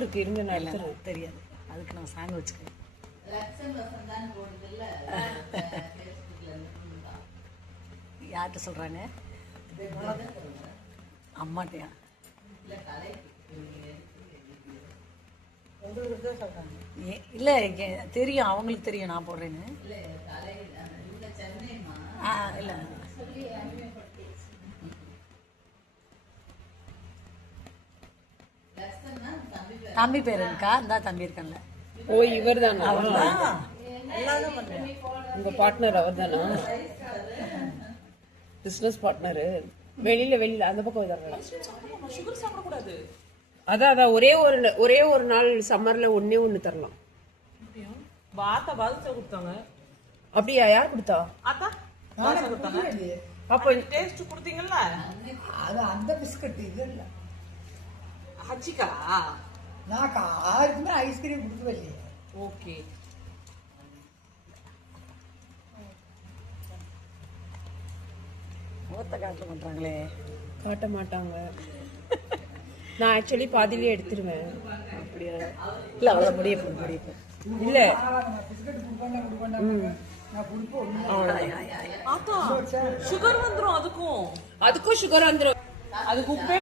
இருக்கு இருங்க நான் எடுத்துறேன். தெரியாது, அதுக்கு நான் சாங் வச்சுக்கிறேன். யார்கிட்ட சொல்றாங்க? அம்மாட்டையா? இல்ல தெரியும், அவங்களுக்கு தெரியும் நான் போடுறேன்னு. இல்ல தம்பி பேர் இருக்கா? இந்த தம்பி இருக்கல. ஓ இவர் தானா? உங்க பார்ட்னர் அவர் தானா? Business partner. வெளியில அந்த பக்கம் சுகர் சாப்பிடக்கூடாது. அதான் ஒரே ஒரு நாள் சம்மர்ல ஒண்ணு தரலாம். பாத்தா பாதுஷா கொடுத்தாங்க. அப்படியா? யார் கொடுத்தா? ஆத்தா பாதுஷா கொடுத்தாங்க. அப்ப டேஸ்ட் கொடுத்தீங்கல்ல, அது அந்த பிஸ்கட் இது இல்ல. ஹஜ்ஜிக்கா நான் யாருக்குமே ஐஸ்கிரீம் கொடுக்கவே இல்லையே. ஓகே. முகத்தை காட்ட பண்றாங்களே. காட்ட மாட்டாங்க. நான் ஆக்சுவலி பாதியிலே எடுத்துருவேன். அப்படியா? இல்ல அவ்வளவு முடியும் இல்ல பிஸ்கட் கொடுப்பேன் நான் கொடுப்போம். ஆத்தா சுகர் வந்துரும். அதுக்கும் சுகர் வந்துடும். அதுக்கு உப்பே